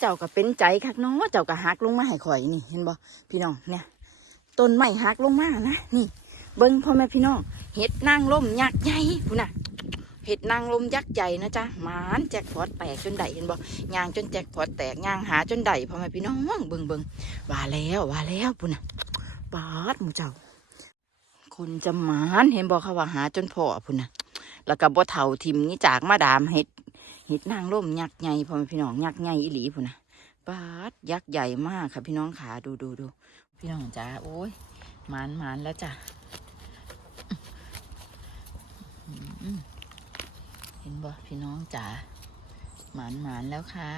เจ้าก็เป็นใจคักเนาะเจ้าก็หักลงมาให้ข่อยนี่ เห็นบ่พี่น้องเนี่ยต้นไม้หักลงมานะนี่ เบิ้งพ่อแม่พี่น้องเห็ดนางลมยักษ์ใหญ่พุ่นน่ะเห็ดนางลมยักษ์ใหญ่นะจ๊ะหมานแจ็คพอตแตกจนได้เห็นบ่ยางจนแจ็คพอตแตกยางหาจนได้พ่อแม่พี่น้องเบิ้งเบิ้งว่าแล้วว่าแล้วพุ่นน่ะปาดมูเจ้า คนจะหมานเห็นบ่เขาว่าหาจนพอพุ่นน่ะแล้วก็บ่เท่าทิมนี่จากมาดามเห็ด เห็ดนางร่มยักษ์ใหญ่พ่อแม่พี่น้องยักษ์ใหญ่อีหลีพุ่นนะปาดยักษ์ใหญ่มากค่ะ พี่น้องขาดูดูดูพี่น้องจ้าโอ้ยหมานหมานแล้วจ้ะเห็นบ่พี่น้องจ๋าหมานหมานแล้วค่ะ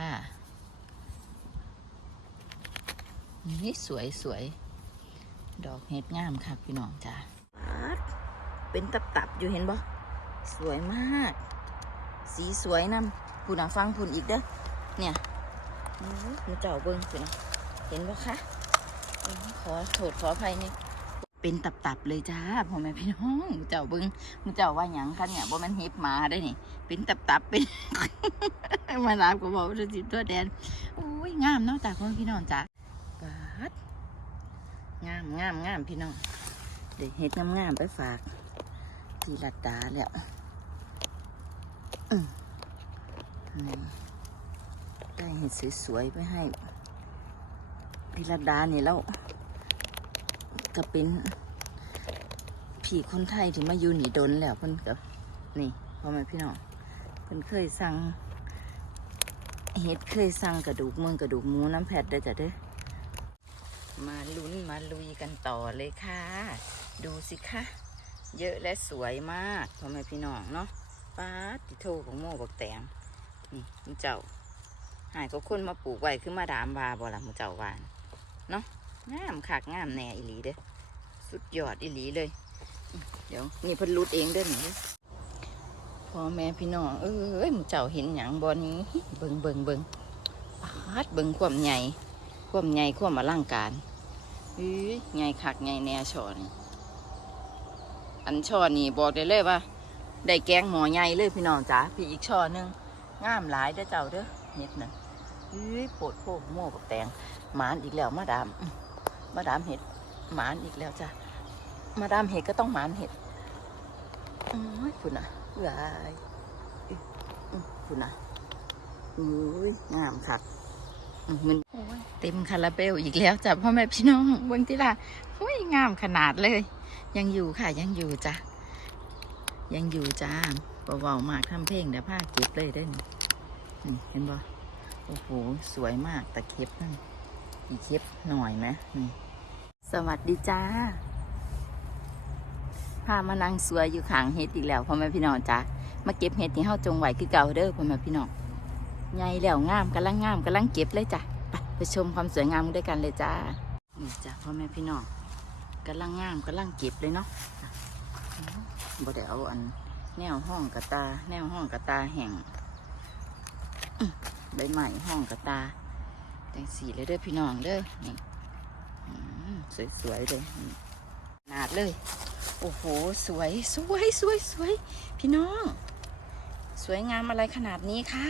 นี่สวยสวยดอกเห็ดงามค่ะ พี่น้องจ้าเป็นตับตับอยู่เห็นบ่สวยมาก สีสวยนำ พูน่ะฟังพูนอีกเด้อเนี่ยมันเจ้าเบิ้งพูน่ะเห็นบ่คะขอโทษขออภัยนี่เป็นตับๆเลยจ้าพ่อแม่พี่น้องเจ้าเบิ้งหมูเจ้าว่าหยังคะเนี่ยบ่แมันเห็บมาได้นี่เป็นตับๆเป็นมาลาบก็บอกว่าจะสิตัวแดนโอ้ยงามเนาะจ้าพ่อแม่พี่น้องจ้าปาดงามงามงามพี่น้องเดี๋ยวเห็ดงามๆไปฝาก ทีละตาแล้วอืมนี่ ได้เห็ดสวยๆไปให้ทีละดาเนี่ยแล้วก็เป็นผีคนไทยที่มาอยู่หนีดนแล้วเพิ่นก็นี่พ่อแม่พี่น้องเพิ่นเคยสั่งเห็ดเคยสั่งกระดูกมึงกระดูกหมูน้ำแพดได้จ้ะเด้อมาลุ้นมาลุยกันต่อเลยค่ะ ดูสิคะเยอะและสวยมากพ่อแม่พี่น้องเนาะป้าติโทของโม่บักแตง นี่มุเจ้าหายก็คนมาปลูกไว้คือมาดามวาบ่ละมุเจ้าวานเนาะงามคักงามแน่อีหลีเด้อสุดยอดอีหลีเลย เดี๋ยวนี่พิ่นรุดเองเด้อนี่พ่อแม่พี่น้องเอ้ยมุเจ้าเห็นหยังบ่นี้เบิงเบิงเบิงปาดเบิงความใหญ่ความใหญ่ความอลังการเอ้ยใหญ่คักใหญ่แน่ชอนี่อันช่อนี่บอกได้เลยว่าได้แกงหมอใหญ่เลยพี่น้องจ๋าพี่อีกช่อหนึง งามหลายเด้อเจ้าเด้อเห็ดนะเฮ้ยปวดโพกโม่กับแตงหมานอีกแล้วมาดามมาดามเห็ดหมานอีกแล้วจ้ะมาดามเห็ดก็ต้องหมานเห็ดโอ้ยคุณน่ะเอ้ยอื้ออื้อคุณน่ะอุ้ยงามคักอื้อมันเต็มคาราเบลอีกแล้วจ้ะพ่อแม่พี่น้องเบิ่งที่ล่ะโอ้ยงามขนาดเลย ยังอยู่ค่ะยังอยู่จ้ะยังอยู่จ้า เบาๆมากทำเพลงเดี๋ยวผ้าเก็บเลยได้นี่นี่เห็นบ่โอ้โหสวยมากตะเข็บนั่นอีกเข็บหน่อยไหมนี่สวัสดีจ้าพามานั่งสวยอยู่ขางเฮ็ดอีกแล้วพ่อแม่พี่น้องจ้ามาเก็บเฮ็ดที่เฮาจงไหวคือเก่าเด้อพ่อแม่พี่น้องใหญ่แล้วงามกำลังงามกำลังเก็บเลยจ้ะไปไปชมความสวยงามด้วยกันเลยจ้านี่จ้ะพ่อแม่พี่น้องกำลังงามกำลังเก็บเลยเนาะบ่ได้เอาอัน แนวห้องกระตา แนวห้องกระตาแห่งใบใหม่ห้องกระตาแตงสีเลยเด้อพี่น้องเด้อนี่สวยๆเลยขนาดเลย โอ้โห สวยสวยสวยสวยพี่น้อง สวยงามอะไรขนาดนี้คะ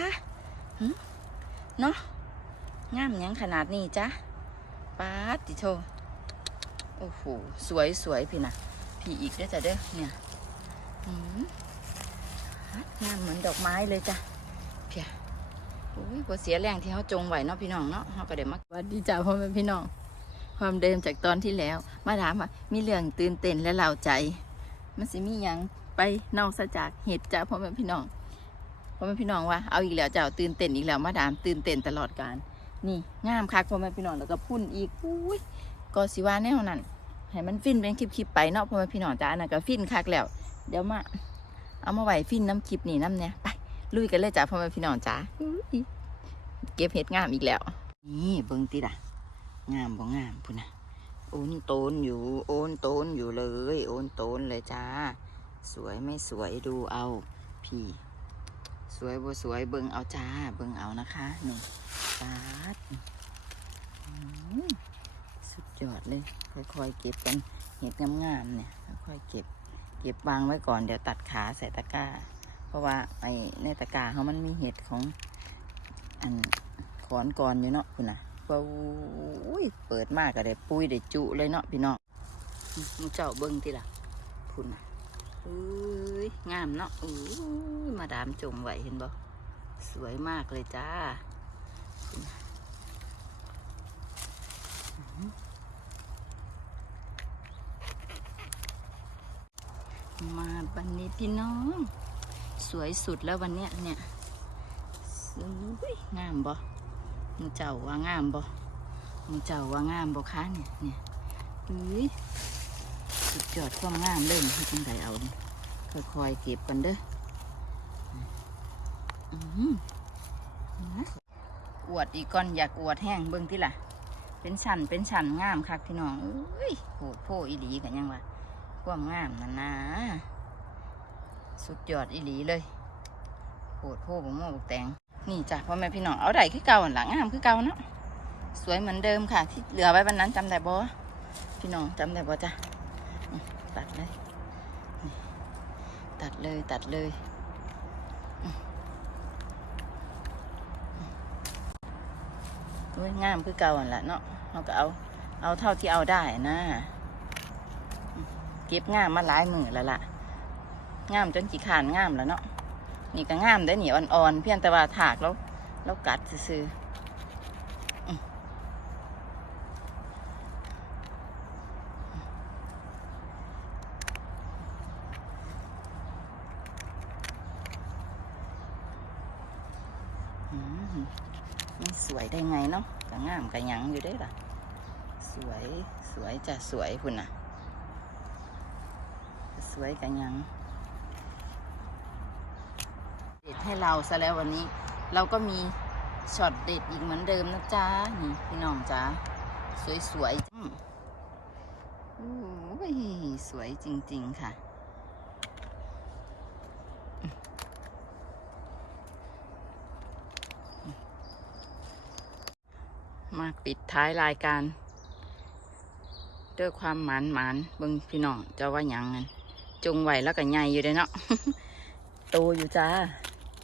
เนาะงามยังขนาดนี้จ๊ะป๊าดติโทโอ้โห สวยสวยพี่นะพี่อีกด้จ้ะเด้อเนี่ย อืม งามเหมือนดอกไม้เลยจ้ะเพียโอ้ยบ่เสียแรงที่เขาจงไว้เนาะพี่น้องเนาะเขาก็เดี๋ยวมาสวัสดีจ้าพ่อแม่พี่น้อง ความเดิมจากตอนที่แล้ว มาถามว่ามีเรื่องตื่นเต้นและเล่าใจ มันสิมีหยังไปนอกจากเหตุจ้าพ่อแม่พี่น้องพ่อแม่พี่น้องว่าเอาอีกแล้วเจ้าตื่นเต้นอีกแล้วมาดามตื่นเต้นตลอดการนี่งามคักพ่อแม่พี่น้องแล้วก็พุ่นอีกอุ้ยก็สิว่าแนวนั้นให้มันฟินเป็นคลิปๆไปเนาะพ่อแม่พี่น้องจ้าอันนั้นก็ฟินคักแล้ว เดี๋ยวมา เอามาไหวฟินน้ำคลิปนี่น้ำเนี่ยไปลุยกันเลยจ้าพ่อแม่พี่น้องจ้าเก็บเห็ดงามอีกแล้ว นี่เบิ่งติล่ะ งามบ่งามพุ่นนะโอนโตนอยู่โอนโตนอยู่เลย โอนโตนเลยจ้า สวยไม่สวยดูเอาพี่ สวยบ่สวยเบิ่งเอาจ้า เบิ่งเอานะคะนี่ปาสุดยอดเลย ค่อยๆเก็บกันเห็ดงามๆเนี่ยค่อยๆเก็บ เก็บวางไว้ก่อนเดี๋ยวตัดขาใส่ตะกร้า เพราะว่าไอ้ในตะกร้าเขามันมีเห็ดของ อันขอนก่อนอยู่เนาะคุณนะว้าวอุ้ยเปิดมากก็ได้ปุ้ยได้จุเลยเนาะพี่น้องมูเจ้าเบิ้งที่ละคุณนะอุ้ยงามเนาะอุ้ยมาดามจงไหวเห็นบ่สวยมากเลยจ้าคุณนะอื้อหือ มาบันนี้พี่น้อง สวยสุดแล้ววันเนี้ยเนี่ยอุ้ยงามบ่มูเจ้าว่างามบ่มูเจ้าว่างามบ่คะเนี่ยเนี่ยอุ้ยสุดยอดความงามเลยที่จังไดเอาเนี่ยค่อยๆเก็บกันเด้ออืมอวดอีกก่อนอยากอวดแห้งเบิ่งที่ล่ะ เป็นชั้นเป็นชั้นงามคักพี่น้องเอ้ยโหดโพอีหลีกันยังวะ ความงามนั่นนะสุดยอดอีหลีเลยโหดโพบงโม่บกแตงนี่จ้ะพ่อแม่พี่น้องเอาได้คือเก่าหลังงามคือเก่าเนาะสวยเหมือนเดิมค่ะ ที่เหลือไว้วันนั้นจำได้บ่พี่น้องจำได้บ่จ้ะตัดเลยตัดเลยตัดเลยงามคือเก่าหั่นละเนาะเราก็เอา เอาเท่าที่เอาได้นะอืม เก็บงามมาหลายมือแล้วล่ะงามจนจีขานงามแล้วเนาะนี่ก็งามได้อนี่อ่อนๆเพียงแต่ว่าถากแล้วแล้วกัดซื้อมไม่สวยได้ไงเนาะก็งามก็ยังอยู่ได้ล่ะ สวยสวยจะสวยคุณน่ะ สวยกันยังเด็ดให้เราซะแล้ววันนี้ เราก็มีช็อตเด็ดอีกเหมือนเดิมนะจ๊ะนี่พี่น้องจ๊ะสวยๆอืมโอ้ยสวยจริง ๆ ค่ะมาปิดท้ายรายการ ด้วยความหมานหมานเบิ่งพี่น้องจะว่าหยังกัน จุงไหวแล้วก็ใหญ่อยู่เลยเนาะโตอยู่จ้า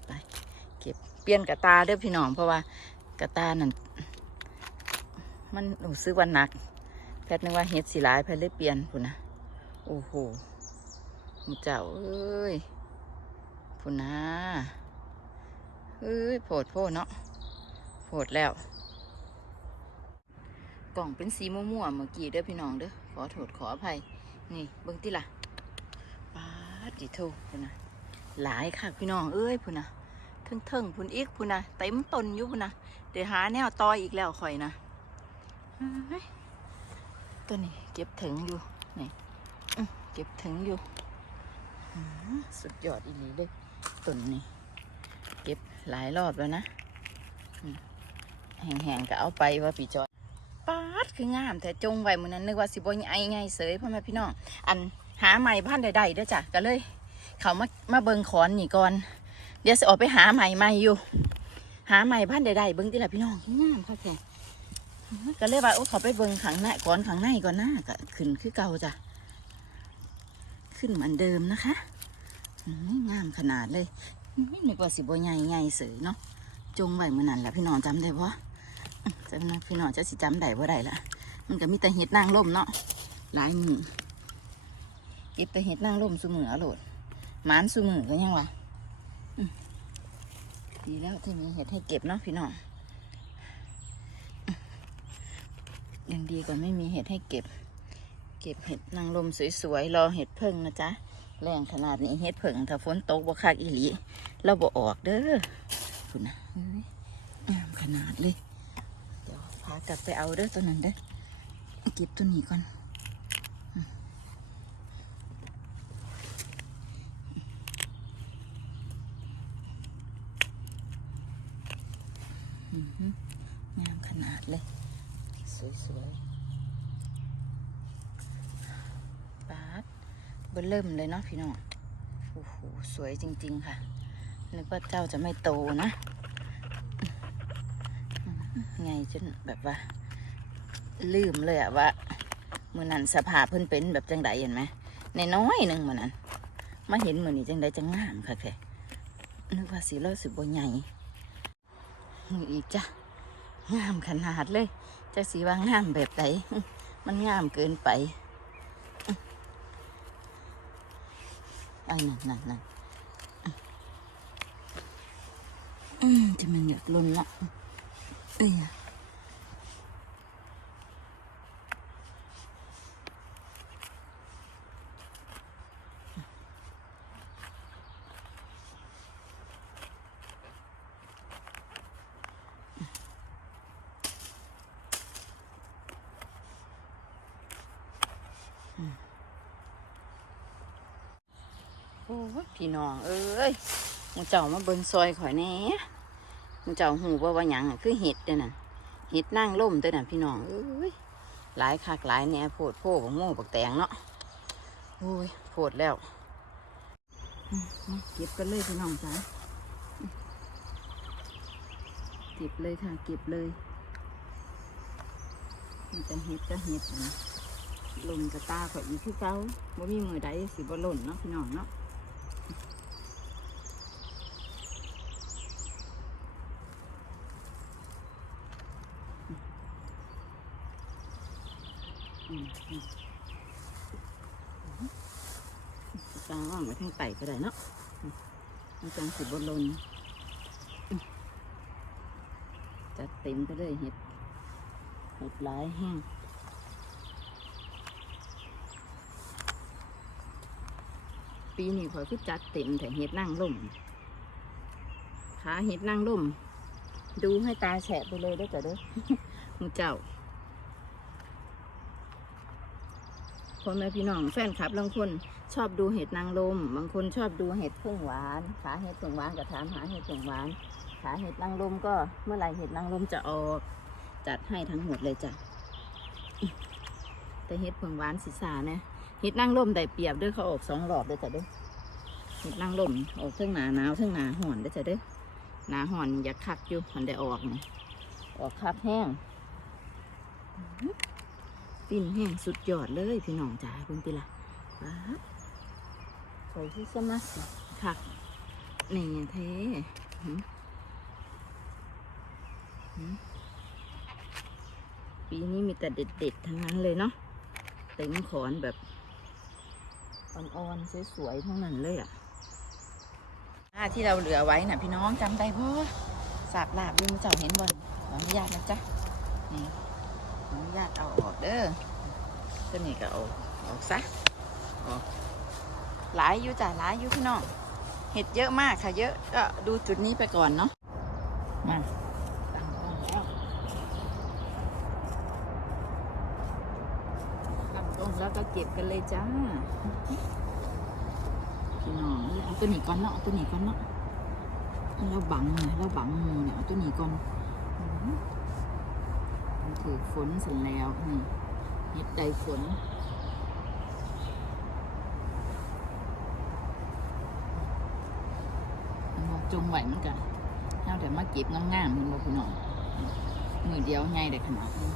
ไปเก็บเปลี่ยนกระตาเด้อพี่น้องเพราะว่ากระตานั่นมันรู้สึกว่าหนัก แพทย์นึกว่าเฮ็ดสีหลายแพทย์เลยเปลี่ยนพุ่นนะโอ้โหหมูเจ้าเอ้ยพุ่นนะเอ้ยโผดโพเนาะโผดแล้ว กล่องเป็นสีม่วงๆเมื่อกี้เด้อพี่น้องเด้อขอโทษขออภัยนี่เบิ่งติล่ะาดดิโทพุ่นนะหลายค่ะพี่น้องเอ้ยพุ่นนะเทิงเทิงๆพุ่นอีกพุ่นนะเต็มต้นอยู่พุ่นนะเดี๋ยวหาแนวต่ออีกแล้วข่อยนะตัวนี้เก็บถึงอยู่นี่เก็บถึงอยู่สุดยอดอีหลีเลยต้นนี้เก็บหลายรอบแล้วนะแห้งๆก็เอาไปว่าปีจอยปาดคืองามแต่จงไว้มือนั้นนึกว่าสิบ่ใหญ่ไงเสยพ่อแม่พี่น้องอัน หาใหม่พันใดๆเด้อจ้ะก็เลย เขามามาเบิงขอนนี่ก่อน เดี๋ยวสิออกไปหาใหม่ใหม่อยู่ หาใหม่พันใดๆเบิงติล่ะพี่น้องงามค่ะแค่ก็เลยว่าโอ้เขาไปเบิงขังในก่อนขังในก่อนหน้าก็ขึ้นคือเก่าจ้ะขึ้นเหมือนเดิมนะคะงามขนาดเลยอื้อนึกว่าสิบ่ใหญ่ไงเสยเนาะจงไว้มื้อนั้นแหละพี่น้องจำได้ปะจำนะพี่น้องจะสิจำได้บ่ได้ละมันก็มีแต่เห็ดนางร่มเนาะหลายมือ เก็บแต่เห็ดนางร่มสุมือโหลดหมานสุมือก็ยังวะดีแล้วที่มีเห็ดให้เก็บเนาะพี่น้องยังดีกว่าไม่มีเห็ดให้เก็บ เก็บเห็ดนางรมสวยๆรอเห็ดเพิ่งนะจ๊ะแรงขนาดนี้เห็ดเพิ่งถ้าฝนตกบ่คักอีหลีเราบ่ออกเด้อคุณนะเอ้ยงามขนาดเลย เดี๋ยวพากลับไปเอาเด้อตัวนั้นเด้อเก็บตัวนี้ก่อนอืมอือหืองามขนาด เลย สวยๆปาดเบอเริ่มเลยเนาะพี่น้องโอ้โหสวยจริง ๆ ค่ะนึกว่าเจ้าจะไม่โตนะ ไงจนแบบว่า ลืมเลยอะว่ามือนั้นสภาพเพิ่นเป็นแบบจังไดเห็นไหมในน้อยหนึ่งมือนั้นมาเห็นมือนี้จังไดจังงามค่ะแค่นึกว่าสีเราสิบใหญ่นี่อีกจ้ะ งามขนาดเลยจะสีว่างามแบบไหนมันงามเกินไปไอ้นั่นนั่นนั่นอืมจะมันหยดลุนละเอ้ย น้อง เอ้ยมูเจ้ามาเบิ่งซอยข่อยแน่มูเจ้าหูว่าว่าหยังอะคือเห็ดเด้อน่ะเห็ดนั่งล่มเด้อน่ะพี่น้องเอ้ยหลายคักหลายแหน่โพดโพบักโม่บักแตงเนาะโอ้ยโพดแล้วเก็บกันเลยพี่น้องจ้าเก็บเลยค่ะเก็บเลยมันจะเห็ดจะเห็ดนะหล่นกระตาข่อยอีกคือเก่าว่ามีมือใดสิบ่หล่นเนาะพี่น้องเนาะ อืมอืมจางว่าง ไว้ทางไต่ก็ได้เนาะมันจังสิบนลนจัดเต็มไปเลยเห็ดเห็ดหลายแห้งปีนี้ขอยคือจัดเต็มแต่เห็ดนั่งล่มขาเห็ดนั่งล่ม ดูให้ตาแฉะไปเลยได้จ้ะเด้อมูเจ้า พ่อแม่พี่น้องแฟนคลับบางคนชอบดูเห็ดนางลม บางคนชอบดูเห็ดพึ่งหวาน ขาเห็ดพึ่งหวานก็ถามหาเห็ดพึ่งหวาน ขาเห็ดนางลมก็เมื่อไหรเห็ดนางลมจะออก จัดให้ทั้งหมดเลยจ้ะแต่เห็ดพึ่งหวานศีรษาเนี่ยเห็ดนางลมได้เปรียบด้วยเขาออกสองรอบเด้วยจ้ะเด้วยเห็ดนางลมออกเทั้งหนาหนาวเทั้งหนาห่อนเด้วยจ้ะเด้วยหนาห่อนอยากคักอยู่มันได้ออกเนี่ยออกคักแห้ง ปิ่นแห้งสุดยอดเลยพี่น้องจ๋าเพิ่งติละว้ายที่สมัสคักนี่เท่ปีนี้มีแต่เด็ดๆ ทั้งนั้นเลยเนาะเต็มขอนแบบอ่อนๆสวยๆทั้งนั้นเลยอะที่เราเหลือไว้น่ะพี่น้องจำได้พ่สากลาบดูมาเจ้าเห็นบ่นขออนุญาตนะจ๊ะนี่ อนุญาตเอาออกเด้อตัวนี้ก็เอาออกซะออกหลายอยู่จ้ะหลายอยู่พี่น้องเห็ดเยอะมากค่ะ เยอะก็ดูจุดนี้ไปก่อนเนาะมาตั้งกล้องแล้วตั้งกล้องแล้วก็เก็บกันเลยจ้าพี่น้องเอาตัวนี้ก่อนเนาะเอาตัวนี้ก่อนเนาะเราบังเนี่ยเราบังมือเนี่ยเอาตัวนี้ก่อน อื้อหือมันถือฝนเสร็จแล้วนี่เห็ดใดฝนมอกจงไหวมันกันเท่าแต่มาเก็บง่ามๆมันบอกพี่น้องมือเดียวไงแต่ขนาดนี้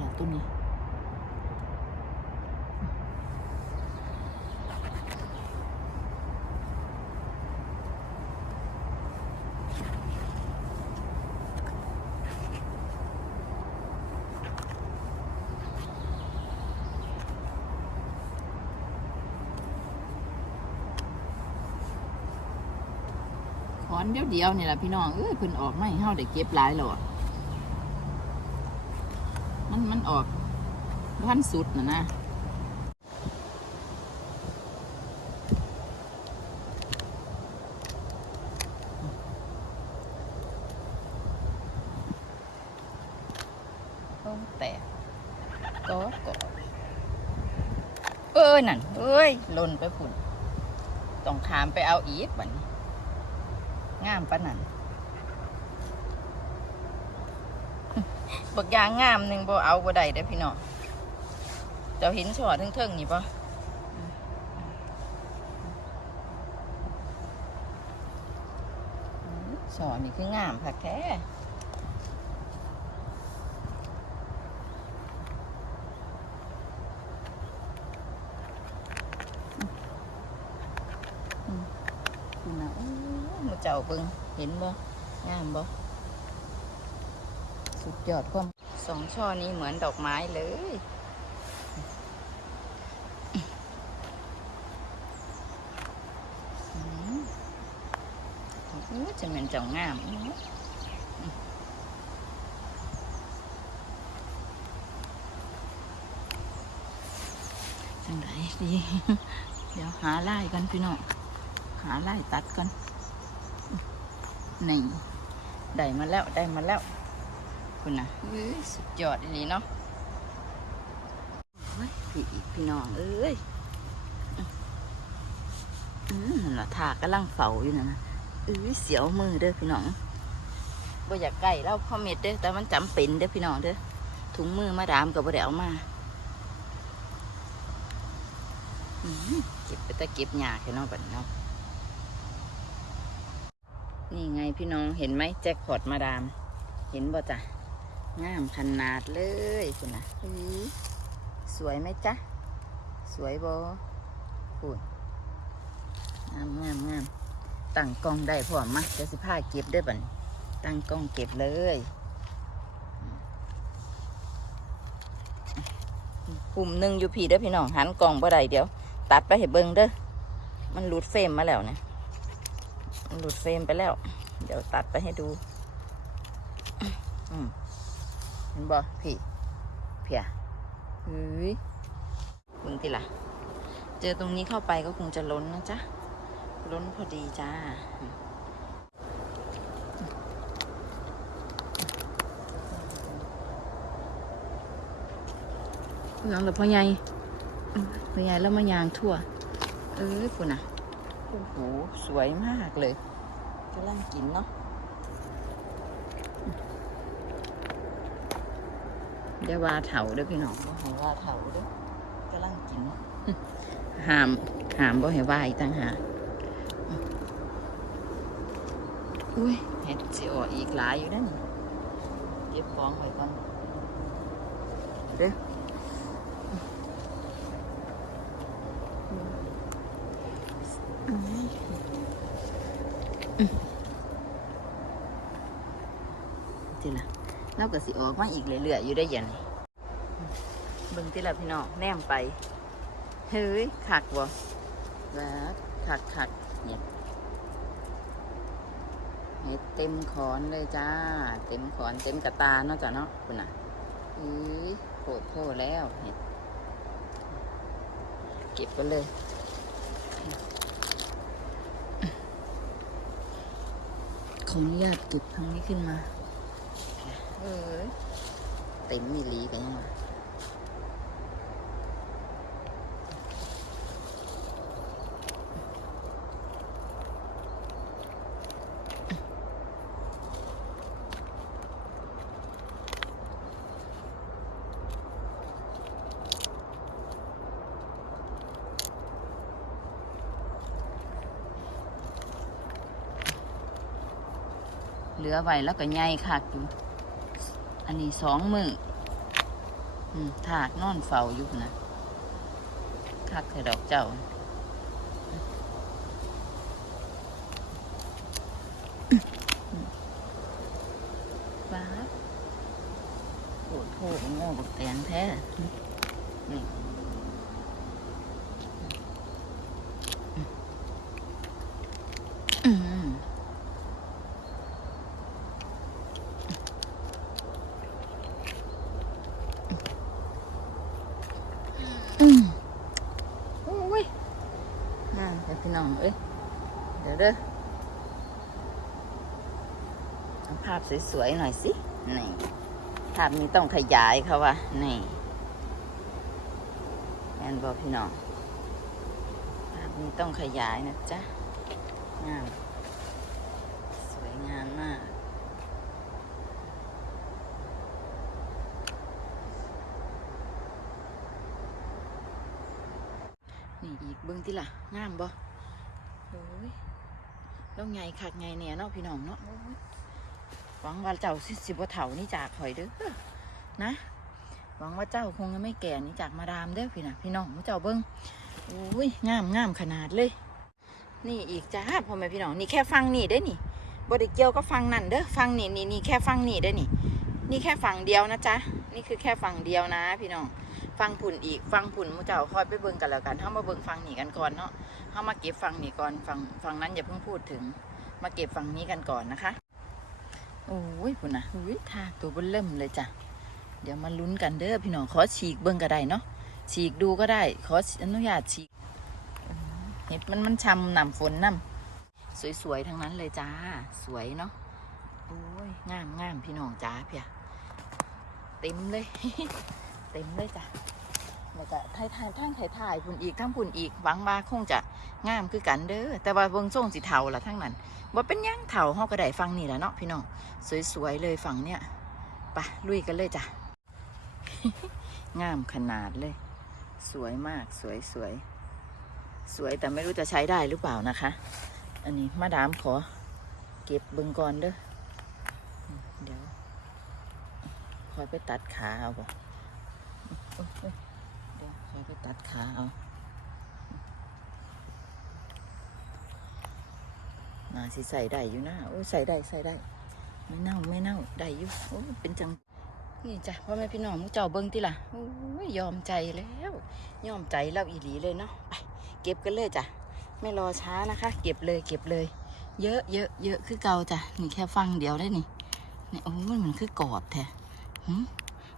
นี้ ตัวนี้อนเดียวเดียวๆนี่แหละพี่น้องเอ้ยเพิ่นออกไม่เฮาได้เก็บหลายแล้วอะ มันออกพันสุดนะนะต้องแตกก็ก็เอ้ยนั่นเอ้ยหล่นไปพุ่นต้องขามไปเอาอีกบัดนี้งามปะนั่น บักยางงามหนึ่งบ่เอาบ่ได้เด้พี่น้องเจ้าหินช่อเท่งๆนี่ปะสอนนี่คืองามผักแท้คุณนะมาเจ้าเบิ่งเห็นบ่งามบ่ สุดยอดความสองช่อนี้เหมือนดอกไม้เลยอืมอู้จะเป็นจ้างามจังไดดี เดี๋ยวหาไล่กันพี่น้อง หาไล่ตัดกันนี่ได้มาแล้ว ได้มาแล้ว คุณนะอื้อสุดยอดนี่เนาะพี่พี่น้องเอ้ยอืมนั่นละถากกำลังเฝ้าอยู่นะนะอื้อเสียวมือเด้อพี่น้องบ่อยากใกล้เล่าพ่อเม็ดเด้อแต่มันจำเป็นเด้อพี่น้องเด้อถุงมือมาดามกับบ่ได้เอามาอืมเก็บไปแต่เก็บหญ้าแค่นอกบัดนี้เนาะนี่ไงพี่น้องเห็นไหมแจ็คพอตมาดาม เห็นบ่จ้ะ งามขนาดเลยคุณนะสวยไหมจ๊ะ สวยบ่พูดงามงามงามตั้งกล้องได้พร้อมมาจะสิพาเก็บเด้วยบันตั้งกล้องเก็บเลยปุ่มหนึ่งอยู่พี่เด้อพี่น้องหันกล้องบ่ได้เดี๋ยว ตัดไปให้เบิ่งเด้อมันหลุดเฟรมมาแล้วเนี่ยมันหลุดเฟรมไปแล้ว เดี๋ยวตัดไปให้ดู อืม เห็นบ่พี่เพียเฮ้ยมึงทีละเจอตรงนี้เข้าไปก็คงจะล้นนะจ๊ะ ล้นพอดีจ้าหลังหรือพ่อใหญ่พ่อใหญ่แล้วมายางทั่ว เออคุณน่ะโอ้โหสวยมากเลยกำลังกินเนาะ เดี๋ยวว่าเถาเด้อพี่น้องบ่ให้ว่าเถาเด้อกำลังกินห้ามห้ามบ่ให้ว่าอีกต่างหากอุ้ยเห็ดสิออกอีกหลายอยู่นั่นเก็บของไว้ก่อนเด้ออืมอืมทีละ เราก็สิออกมาอีกเรื่อยๆอยู่ได้ยันเบิ่งที่ละพี่น้องแนมไป เฮ้ยขักบ่แล้วขักขักเนี่ยเต็มขอนเลยจ้า เต็มขอนเต็มกระตาเนาะจ้ะเนาะคุณน่ะอือโผดโผแล้วเห็ดเก็บไปเลยขออนุญาตเก็บทางนี้ขึ้นมา เออเต็มมีลีกันยังวเหลือไว้แล้วก็ใหญ่คักอยู่ อันนี้สองมือถากนอนเฝ้าอยู่นะคักเถอะดอกเจ้า ฟ้าโหดโหดโง่บักแตงแท้นี่อืม อืมโอ้ยงามแต่พี่น้องเอ้ย เดี๋ยวเด้อเอาภาพสวยๆหน่อยสิ นี่ ภาพนี้ต้องขยายเขาว่า นี่แอนบอกพี่น้อง ภาพนี้ต้องขยายนะจ๊ะ งาม สวยงามมาก นี่อีก เบิ้งที่ล่ะงามบ่โอ้ยแล้วไงคักไงเนี่ยเนาะพี่น้องเนาะโอ้ยหวังว่าเจ้าสิสิบเถานี่จากข่อยเด้อนะ หวังว่าเจ้าคงยังไม่แก่นี่จากมาดามเด้อพี่นะพี่น้องเจ้าเบิ้งโอ้ยงามงามขนาดเลย นี่อีกจ้าพ่อแม่พี่น้องนี่แค่ฟังนี่ได้นี่บไดิเกียวก็ฟังนั่นเด้อฟังนี่นี่นี่แค่ฟังนี่ได้นี่ นี่แค่ฝั่งเดียวนะจ๊ะนี่คือแค่ฝั่งเดียวนะ พี่น้อง ฟังผุ่นอีกฟังผุ่นมูเจ้าคอยไปเบิ่งกันแล้วกันเฮามาเบิ่งฟังนี่กันก่อนเนาะเฮามาเก็บฟังนี่ก่อนฟังฟังนั้นอย่าเพิ่งพูดถึง มาเก็บฟังนี้กันก่อนนะคะโอ้ยพุ่นนะอุ้ยทากตัวเบิ่เริ่มเลยจ้ะเดี๋ยวมาลุ้นกันเด้อพี่น้องขอฉีกเบิ่งก็ได้เนาะฉีกดูก็ได้ ขออนุญาตฉีกเห็ดมันมันช่ำน้ำฝนน้ำสวยๆทั้งนั้นเลยจ้า สวยเนาะโอ้ยงามงามพี่น้องจ้าเพียเต็มเลย เต็มเลยจ้ะแล้วก็ถ่ายถ่ายทั้งถ่ายถ่ายพุ่นอีกทั้งพุ่นอีกหวังว่าคงจะงามคือกันเด้อแต่ว่าเบิ่งส่งสีเทาละทั้งนั้นว่าเป็นหยังเทาเฮาก็ไดฟังนี่แหละเนาะพี่น้องสวยๆเลยฝั่งเนี้ยไปลุยกันเลยจ้ะงามขนาดเลย สวยมากสวยสวยสวยแต่ไม่รู้จะใช้ได้หรือเปล่านะคะ อันนี้มาดามขอ เก็บเบิงก่อนเด้อเดี๋ยวคอยไปตัดขาเอาบ่ เดี๋ยวคอยไปตัดขาเอาน่าสิใส่ได้อยู่นะโอ้ใส่ได้ใส่ได้ ไม่เน่าไม่เน่าได้อยู่โอ้เป็นจังนี่จ้ะพ่อแม่พี่น้องมุเจ้าเบิ้งติล่ะโอ้ยยอมใจแล้วยอมใจแล้วอีหลีเลยเนาะไปเก็บกันเลยจ้ะไม่รอช้านะคะ เก็บเลยเก็บเลย เยอะเยอะเยอะคือเก่าจ้ะนี่แค่ฟังเดียวได้นี่นี่โอ้ยมันคือ กรอบแท้หึ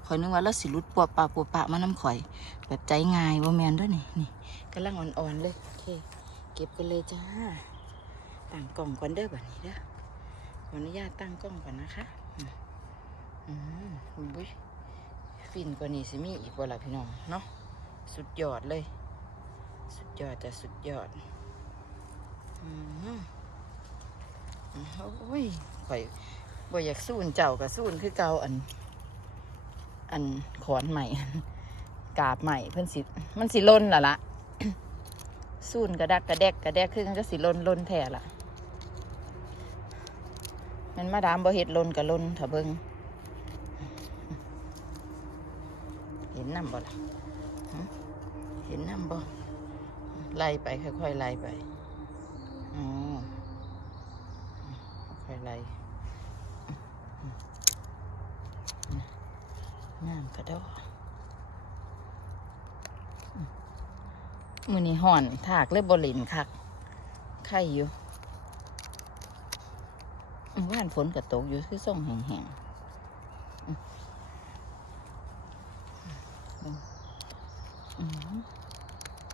ข่อยนึกว่าเราสิรุดปวปะปวปะมาน้ำข่อย แบบใจง่ายว่าแมนด้วยนี่นี่กำลังอ่อนๆเลยโอเค เก็บกันเลยจ้าตั้งกล่องก่อนเด้อแบบนี้เด้อขออนุญาตตั้งกล้องก่อนนะคะอืมอุ้ยฟินกว่านี้สิมีอีกว่าล่ะพี่น้องเนาะสุดยอดเลย สุดยอดจะสุดยอดอืมโอ้ยข่อยบ่อยากสู้นเจ้ากับสู้นคือเก่าอัน อันขอนใหม่กาบใหม่เพิ่อนสิมันสิล่นล่ะละสูนกระดักกระแดกกระแดกคือมันก็สิล่นล่นแท้ละมันมาดามบ่เฮ็ดล่นกับล่นถ้าเบิงเห็นน้ำบ่ล่ะเห็นน้ำบ่ไล่ไปค่อยๆไล่ไปอ๋อค่อยๆไล่ น้ำกระโดดมือนี้ห่อนถากเลยบรินคักไข่อยู่ว่านฝนกระตกอยู่คือส่งแห้งๆอืม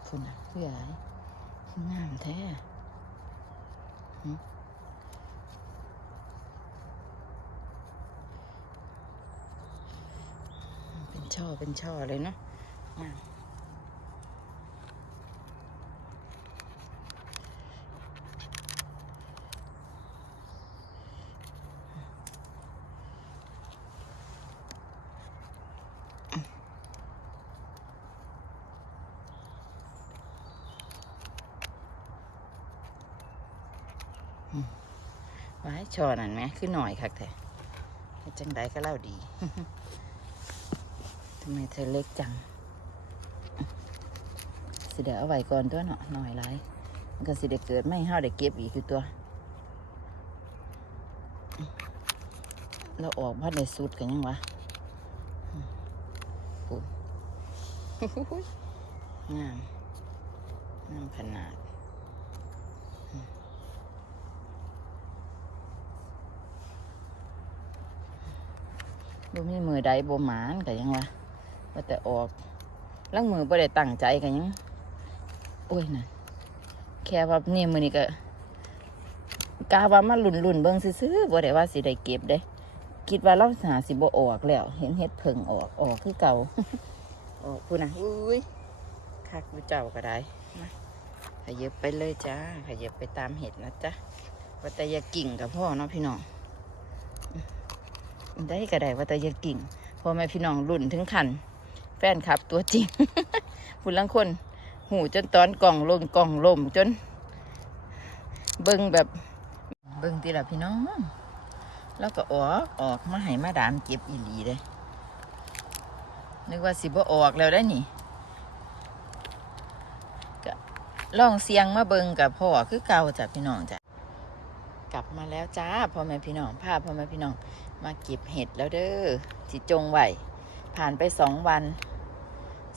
คุณอะคืออะไรงามแท้หึเป็น ช่อเป็นช่อเลยเนาะไว้ช่อนั่นไหมคือหน่อยคักแต่จังไดก็เล่าดี ไมเธอเล็กจัง สิเดี๋ยวเอาไว้ก่อนตัวเนาะหน่อยไรมันก็สิเดี๋ยวเกิดไม่ห้าวเดี๋ยวเก็บอีกคือตัว เราออกบ้านในสุดกันยังวะปุ๊บงามงามขนาดบ่มีมือใดบ่หมานก็ยังว่า ว่าแต่ออกลังมือบ่ได้ตั้งใจก็ยัง โอ้ยนะแค่ว่านี่มือนี้ก็กาว่ามาลุ่นลุ่นๆเบิ่งซื่อๆบ่ได้ว่าสิได้เก็บเด้ คิดว่าเราหาสิบ่ออกแล้ว เห็นเฮ็ดเพิ่งออกออกคือเก่าออกพูนะอุ้ยคักดูเจ้าก็ได้มาขยับไปเลยจ้าขยับไปตามเห็ดนะจ๊ะว่าแต่ยากิ่งกับพ่อเนาะพี่น้องได้ก็ได้ว่าแต่ยากิ่งพ่อแม่พี่น้องรุ่นถึงขัน แฟนคลับตัวจริงผู้ลังคน หูจนตอนกล่องลมกล่องลมจน เบิ่งแบบ เบิ่งตีละพี่น้อง แล้วก็ออกออกมาให้มาดามเก็บอีหลีเลยนึกว่าสิบ่ออกแล้วได้นี่ก็ลองเสียงมาเบิงกับพ่อคือเก่าจ้ะพี่น้องจ้ะกลับมาแล้วจ้าพ่อแม่พี่น้องพาพ่อแม่พี่น้องมาเก็บเห็ดแล้วเด้อที่จงไหวผ่านไปสองวัน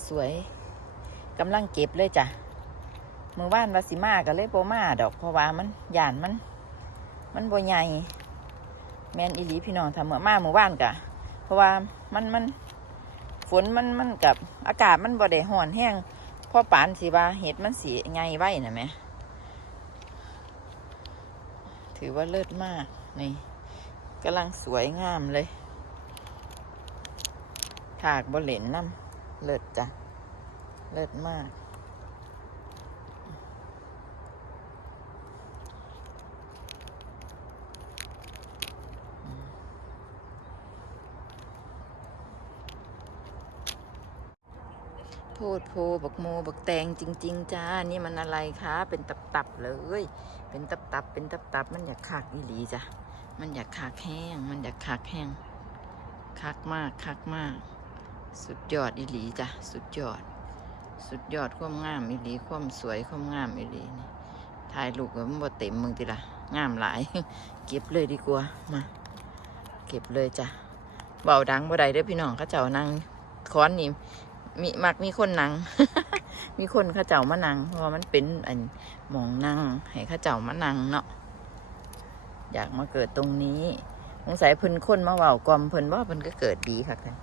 สวยกำลังเก็บเลยจ้ะมือว่านวาสิมากันเลยโบมาดอกเพราะว่ามันหยานมัน มันบ่ใหญ่แมนอีหลีพี่น้องทำเมื่อมามือว่านกะ เพราะว่ามันมันฝนมันมันกับอากาศมันบ่ได้ห่อนแห้งพอปานสิว่าเห็ดมันสีไงไว้น่ะแหมถือว่าเลิศมากนี่กำลังสวยงามเลยถากบเหลนน้ำ เลิศจ้ะ เลิศมาก โพดโพบักโมบักแตงจริง ๆ จ้า นี่มันอะไรคะ เป็นตับ ๆ เลย เป็นตับ ๆ เป็นตับ ๆ มันอยากขากอีหลีจ้ะ มันอยากขากแห้ง มันอยากขากแห้งคักมากคักมาก สุดยอดอีหลีจ้ะสุดยอด สุดยอดความงามอีหลีความสวยความงามอีหลีนี่ถ่ายรูปก็มันบ่เต็มมึงติละงามหลาย เก็บเลยดีกว่ามา เก็บเลยจ้ะเบาดังบ่ได้เด้อพี่น้องเขาเจ้านั่งค้อนนี่มีมักมีคนนั่งมีคนข้าเจ้ามานั่งเพราะมันเป็นอันหมองนั่งให้ข้าเจ้ามานั่งเนาะอยากมาเกิดตรงนี้สงสัยเพิ่นคนมาเว้ากลอมเพิ่นว่าเพิ่นก็เกิดดีค่ะแต่เ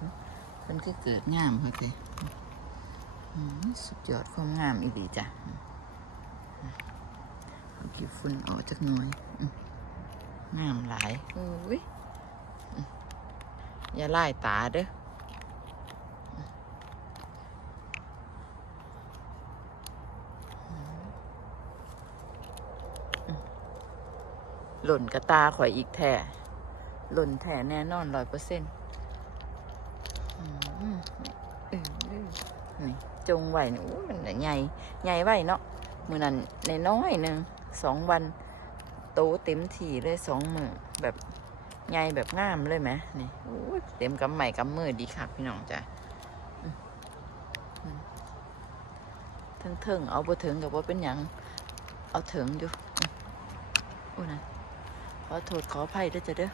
พิ่นก็เกิดงามค่ะแต่อืมสุดยอดความงามอีดีจ้ะเอาขี้ฝุ่นออกจากหน่อยอืมงามหลายอุ้ยอืมอย่าไล่ตาเด้อหล่นกระตาข่อยอีกแท่หล่นแท่แน่นอนร้อยเปอร์เซ็นต์นี่ จงไหวนี่โอ้ยมันใหญ่ใหญ่ไหวเนาะมือนั้นในน้อยหนึ่งสองวันโตเต็มที่เลยสองมือแบบใหญ่แบบงามเลยไหมนี่โอ้ยเต็มกำใหม่กำมือดีค่ะพี่น้องจ้ะอืมอืมเถิงเอาบ่ถึงกับว่าเป็นหยังเอาถึงอยู่อืมโอ้ยนะขอโทษขออภัยด้วยจ้ะเด้อ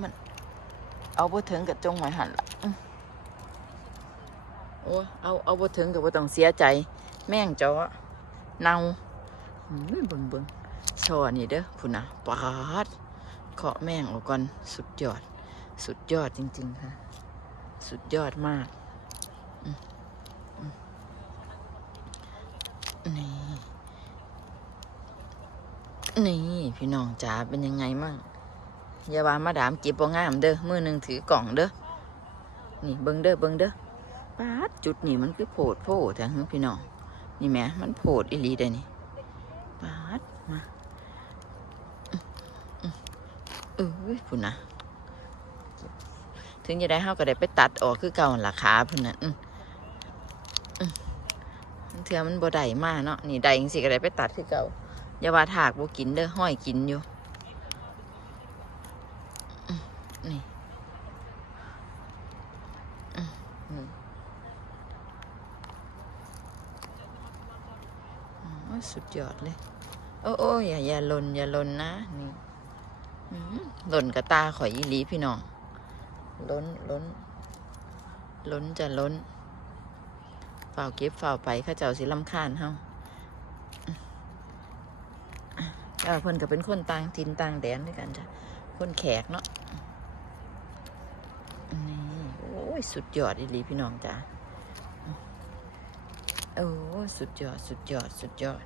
มันเอาบ่ถึงกับจงไว้หันละ โอ้เอาเอาบ่ถึงกับบ่ต้องเสียใจ แม่งจอเนาอืมเบิ่งเบิ่งช่อนี่เด้อพุ่นนะปาดเคาะแม่งออกก่อนสุดยอด สุดยอดจริง ๆ ค่ะ สุดยอดมากนี่นี่พี่น้องจ๋าเป็นยังไงมั่งอย่าว่ามาดามก็บบ่งามเด้อมือหนึ่งถือกล่องเด้อนี่เบิงเด้อเบิงเด้อ ป้าดจุดนี่มันคือโผดโผดแต่พี่น้องนี่แม่มันโผดอีลีเด้นี่ป้าดมาอื้ออื้อเอ้ยพุ่นนะถึงจะได้เฮาก็ได้ไปตัดออกคือเก่าหั่นราคาพุ่นนะอือเทื่อมันบ่ได้มากเนาะนี่ได้จังซี่ก็ได้ไปตัดคือเก่าอย่าว่าถากบ่กินเด้อห้อยกินอยู่นี่อื้อนี่อ๋อ สุดยอดเลย โอ้โอ้อย่าอย่าลนอย่าลนนะ นี่หล่นกระตาข่อยอีหลีพี่น้อง ล้นล้น ล้นจะล้นเฝ้าเก็บเฝ้าไปข้าเจ้าสิลำคาญเฮาเออเพิ่นก็เป็นคนต่างถิ่นต่างแดนด้วยกันจ้ะ คนแขกเนาะ นี่ โอ้ย สุดยอดอีลีพี่น้องจ้ะ โอ้ สุดยอด สุดยอด สุดยอด